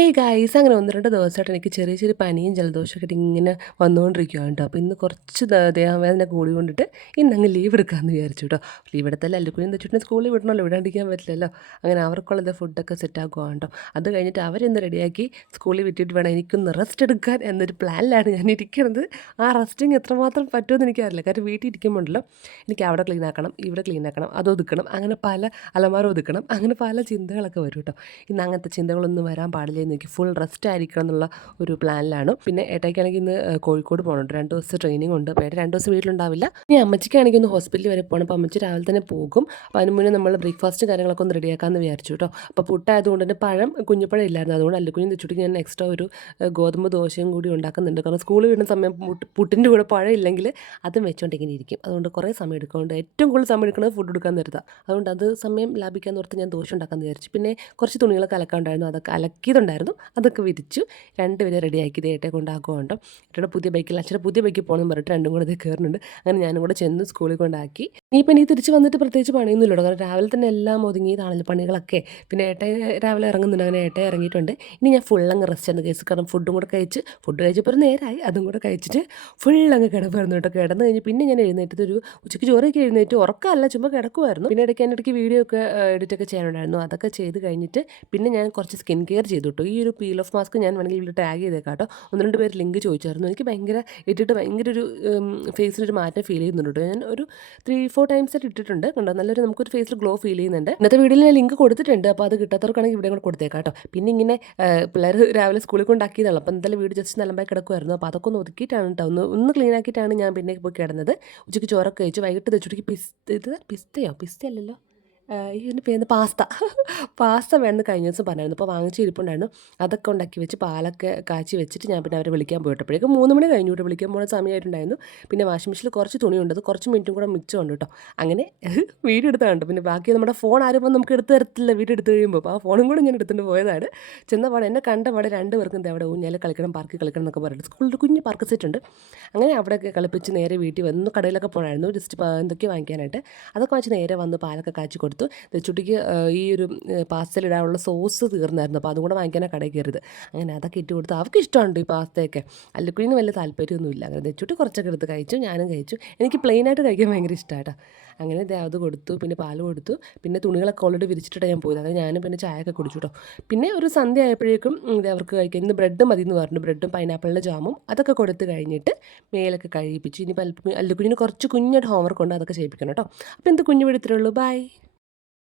ഏയ് ഗൈസ് അങ്ങനെ ഒന്ന് രണ്ട് ദിവസമായിട്ട് എനിക്ക് ചെറിയ ചെറിയ പനിയും ജലദോഷമൊക്കെ ഇങ്ങനെ വന്നുകൊണ്ടിരിക്കുകയാണ് കേട്ടോ. അപ്പോൾ ഇന്ന് കുറച്ച് ദേഹവേദന കൂടി കൊണ്ടിട്ട് ഇന്ന് അങ്ങ് ലീവ് എടുക്കാമെന്ന് വിചാരിച്ചു കേട്ടോ. ലീവ് എടുത്തല്ല? എന്താ തെച്ചിട്ട് സ്കൂളിൽ വിടണമല്ലോ? വിടാണ്ടിരിക്കാൻ പറ്റില്ലല്ലോ? അങ്ങനെ അവർക്കുള്ളത് ഫുഡൊക്കെ സെറ്റ് ആക്കുകയാണ് കേട്ടോ. അത് കഴിഞ്ഞിട്ട് അവരെന്ന് റെഡിയാക്കി സ്കൂളിൽ വിട്ടിട്ട് വേണം എനിക്കൊന്ന് റെസ്റ്റ് എടുക്കാൻ എന്നൊരു പ്ലാനിലാണ് ഞാൻ ഇരിക്കുന്നത്. ആ റെസ്റ്റിങ് എത്രമാത്രം പറ്റുമെന്ന് എനിക്കറിയില്ല. കാരണം വീട്ടിൽ ഇരിക്കുമ്പോഴല്ലോ എനിക്ക് അവിടെ ക്ലീൻ ആക്കണം ഇവിടെ ക്ലീൻ ആക്കണം അത് ഒതുക്കണം. അങ്ങനെ പല അലമാര ഒതുക്കണം. അങ്ങനെ പല ചിന്തകളൊക്കെ വരും കേട്ടോ. ഇന്ന് അങ്ങനത്തെ ചിന്തകളൊന്നും വരാൻ പാടില്ല. എനിക്ക് ഫുൾ റെസ്റ്റ് ആയിരിക്കണം എന്നുള്ള ഒരു പ്ലാനിലാണ് പിന്നെ ഏട്ടയ്ക്കാണെങ്കിൽ ഇന്ന് കോഴിക്കോട് പോകണം രണ്ട് ദിവസത്തെ ട്രെയിനിങ് ഉണ്ട്. അപ്പോൾ ഏട്ട രണ്ട് ദിവസം വീട്ടിലുണ്ടാവില്ല. ഇനി അമ്മച്ചിക്കാണെങ്കിൽ ഒന്ന് ഹോസ്പിറ്റലിൽ വരെ പോകണം അപ്പോൾ അമ്മച്ചി രാവിലെ തന്നെ പോകും. അപ്പോൾ അതിന് മുന്നേ നമ്മൾ ബ്രേക്ക്ഫാസ്റ്റ് കാര്യങ്ങളൊക്കെ ഒന്ന് റെഡിയാക്കാമെന്ന് വിചാരിച്ചു കേട്ടോ അപ്പോൾ പുട്ടായതുകൊണ്ട് തന്നെ പഴം കുഞ്ഞുപഴം ഇല്ലായിരുന്നു. അതുകൊണ്ട് അല്ലുക്കുഞ്ഞും തെച്ചുട്ടി ഞാൻ എക്സ്ട്രാ ഒരു ഗോതമ്പ് ദോശയും കൂടി ഉണ്ടാക്കുന്നുണ്ട്. കാരണം സ്കൂളിൽ വിടുന്ന സമയം പുട്ട് പുട്ടിന്റെ കൂടെ പഴം ഇല്ലെങ്കിൽ അതും വെച്ചുകൊണ്ട് ഇങ്ങനെ ഇരിക്കും. അതുകൊണ്ട് കുറേ സമയം എടുക്കുന്നുണ്ട് ഏറ്റവും കൂടുതൽ സമയം എടുക്കുന്നത് ഫുഡ് എടുക്കാൻ നേരത്താണ് അതുകൊണ്ട് അത് സമയം ലാഭിക്കാൻ ഓർത്ത് ഞാൻ ദോശ ഉണ്ടാക്കാമെന്ന് വിചാരിച്ചു. പിന്നെ കുറച്ച് തുണികളൊക്കെ അലക്കാൻ ഉണ്ടായിരുന്നു അതൊക്കെ അലക്കിയതുണ്ടായിരുന്നു. അതൊക്കെ വിരിച്ചു. രണ്ടുപേരെ റെഡിയാക്കി ഏട്ടെ കൊണ്ടാക്കുന്നുണ്ടോ ഏട്ടയുടെ പുതിയ ബൈക്കിൽ അച്ഛന്റെ പുതിയ ബൈക്കിൽ പോകണമെന്ന് പറഞ്ഞിട്ട് രണ്ടും കൂടെ ഇത് കയറുന്നുണ്ട് അങ്ങനെ ഞാനും കൂടെ ചെന്ന് സ്കൂളിൽ കൊണ്ടാക്കി. ഇനിയിപ്പോൾ ഇനി തിരിച്ച് വന്നിട്ട് പ്രത്യേകിച്ച് പണിയൊന്നുമില്ല കാരണം രാവിലെ തന്നെ എല്ലാം ഒതുങ്ങി ഒതുങ്ങിയതാണല്ലോ പണികളൊക്കെ. പിന്നെ ഏട്ടൻ രാവിലെ ഇറങ്ങുന്നുണ്ട്. അങ്ങനെ ഏട്ടൻ ഇറങ്ങിയിട്ടുണ്ട്. ഇനി ഞാൻ ഫുൾ അങ്ങ് റെസ്റ്റ് ആണ് കേസ് കാരണം ഫുഡും കൂടെ കഴിച്ച് ഫുഡ് കഴിച്ചപ്പോൾ ഒരു നേരമായി അതും കൂടെ കഴിച്ചിട്ട് ഫുൾ അങ്ങ് കിടപ്പായിരുന്നു കേട്ടോ. കിടന്ന് കഴിഞ്ഞ് പിന്നെ ഞാൻ എഴുന്നേറ്റത് ഒരു ഉച്ചയ്ക്ക് ചോറൊക്കെ എഴുന്നേറ്റ് ഉറക്കമല്ല ചുമ്മാ കിടക്കുമായിരുന്നു പിന്നെ ഇടയ്ക്ക് എന്റെ ഇടയ്ക്ക് വീഡിയോ ഒക്കെ എഡിറ്റ് ഒക്കെ ചെയ്യാനുണ്ടായിരുന്നു. അതൊക്കെ ചെയ്ത് കഴിഞ്ഞിട്ട് പിന്നെ ഞാൻ കുറച്ച് സ്കിൻ കെയർ ചെയ്തു ഈ ഒരു പീൽ ഓഫ് മാസ്ക് ഞാൻ വേണമെങ്കിൽ ഇവിടെ ടാഗ് ചെയ്തേക്കാം കേട്ടോ. ഒന്ന് രണ്ട് പേര് ലിങ്ക് ചോദിച്ചായിരുന്നു. എനിക്ക് ഭയങ്കര ഇട്ടിട്ട് ഭയങ്കര ഒരു ഫേസിലൊരു മാറ്റം ഫീൽ ചെയ്യുന്നുണ്ട് ഞാൻ ഒരു ത്രീ ഫോർ ടൈംസ് ആയിട്ട് ഇട്ടിട്ടുണ്ട് കണ്ടോ? നല്ലൊരു നമുക്കൊരു ഫേസിൽ ഗ്ലോ ഫീൽ ചെയ്യുന്നുണ്ട്. ഇന്നത്തെ വീഡിയോയിൽ ഞാൻ ലിങ്ക് കൊടുത്തിട്ടുണ്ട്. അപ്പോൾ അത് കിട്ടാത്തവർക്കാണെങ്കിൽ ഇവിടെ കൂടെ കൊടുത്തേക്കാം കേട്ടോ. പിന്നെ ഇങ്ങനെ പിള്ളേർ രാവിലെ സ്കൂളിൽ കൊണ്ടാക്കിയതാണ് അപ്പോൾ എന്തായാലും വീട് ജസ്റ്റ് നിലമ്പായി കിടക്കുമായിരുന്നു അപ്പോൾ അതൊക്കെ ഒന്ന് ഒതുക്കിയിട്ടാണ് കേട്ടോ. ഒന്ന് ഒന്ന് ക്ലീൻ ആക്കിയിട്ടാണ് ഞാൻ പിന്നെ പോയി കിടന്നത്. ഉച്ചയ്ക്ക് ചോറൊക്കെ കഴിച്ചു. വൈകിട്ട് തെച്ചുട്ടിക്ക് പിസ്ത പിസ്തയോ പിസ്ത അല്ലല്ലോ ആ, ഈ ഇതിന്റെ പേര് പാസ്ത. പാസ്ത വേണമെന്ന് കഴിഞ്ഞ ദിവസം പറഞ്ഞായിരുന്നു. അപ്പോൾ വാങ്ങിച്ച് ഇരിപ്പുണ്ടായിരുന്നു. അതൊക്കെ ഉണ്ടാക്കി വെച്ച് പാലൊക്കെ കാച്ചി വെച്ചിട്ട് ഞാൻ പിന്നെ അവരെ വിളിക്കാൻ പോയിട്ടപ്പോഴേക്കും മൂന്ന് മണി കഴിഞ്ഞു കേട്ടോ വിളിക്കാൻ പോകുന്ന സമയമായിട്ടുണ്ടായിരുന്നു. പിന്നെ വാഷിംഗ് മെഷീനിൽ കുറച്ച് തുണിയുണ്ട്. അത് കുറച്ച് മിനിറ്റും കൂടെ മിച്ചമുണ്ട് കേട്ടോ. അങ്ങനെ വീഡിയോ എടുത്താണ് പിന്നെ ബാക്കി നമ്മുടെ ഫോൺ ആരും നമുക്ക് എടുത്ത് തരത്തില്ല. വീട് എടുത്ത് കഴിയുമ്പോൾ അപ്പോൾ ആ ഫോണും കൂടെ ഞാൻ എടുത്തുകൊണ്ട് പോയതാണ്. ചെന്ന പാടെ എന്നെ കണ്ട പാടെ രണ്ട് പേർക്കും എന്താ അവിടെ ഊഞ്ഞാൽ കളിക്കണം പാർക്ക് കളിക്കണം എന്നൊക്കെ പറഞ്ഞിട്ട് സ്കൂളിൽ കുഞ്ഞ് പാർക്ക് സെറ്റ് ഉണ്ട്. അങ്ങനെ അവിടെയൊക്കെ കളിപ്പിച്ച് നേരെ വീട്ടിൽ വന്ന് കടയിലൊക്കെ പോകണമായിരുന്നു ജസ്റ്റ് എന്തൊക്കെ വാങ്ങിക്കാനായിട്ട്. അതൊക്കെ വാങ്ങിച്ച് നേരെ വന്ന് പാലൊക്കെ കാച്ചി കൊടുത്തു തെച്ചുട്ടിക്ക് ഈ ഒരു പാസ്തയിലിടാനുള്ള സോസ് തീർന്നായിരുന്നു. അപ്പോൾ അതും കൂടെ വാങ്ങിക്കാനാണ് കടയിൽ കയറിയത്. അങ്ങനെ അതൊക്കെ ഇട്ട് കൊടുത്ത് അവർക്ക് ഇഷ്ടമുണ്ട് ഈ പാസ്തയൊക്കെ. അല്ലക്കുഴിന് വലിയ താല്പര്യമൊന്നുമില്ല. അങ്ങനെ നെച്ചുട്ടി കുറച്ചൊക്കെ എടുത്ത് കഴിച്ചു ഞാനും കഴിച്ചു. എനിക്ക് പ്ലെയിനായിട്ട് കഴിക്കാൻ ഭയങ്കര ഇഷ്ടമായിട്ടോ അങ്ങനെ അത് കൊടുത്തു പിന്നെ പാൽ കൊടുത്തു. പിന്നെ തുണികളൊക്കെ ഓൾറെഡി വിരിച്ചിട്ടാണ് ഞാൻ പോയത്. അങ്ങനെ ഞാനും പിന്നെ ചായയൊക്കെ കുടിച്ചു കേട്ടോ പിന്നെ ഒരു സന്ധ്യ ആയപ്പോഴേക്കും ഇത് അവർക്ക് കഴിക്കാൻ ഇന്ന് ബ്രെഡ് മതി എന്ന് പറഞ്ഞു ബ്രെഡും പൈനാപ്പിളിന്റെ ജാമും അതൊക്കെ കൊടുത്ത് കഴിഞ്ഞിട്ട് മേലൊക്കെ കഴിപ്പിച്ചു ഇനി അല്ലുക്കുഞ്ഞിന് കുറച്ച് കുഞ്ഞായിട്ട് ഹോംവർക്ക് ഉണ്ട് അതൊക്കെ ചെയ്യിപ്പിക്കണം കേട്ടോ അപ്പോൾ എന്ത് കുഞ്ഞു വിടത്തിലുള്ളൂ ബൈ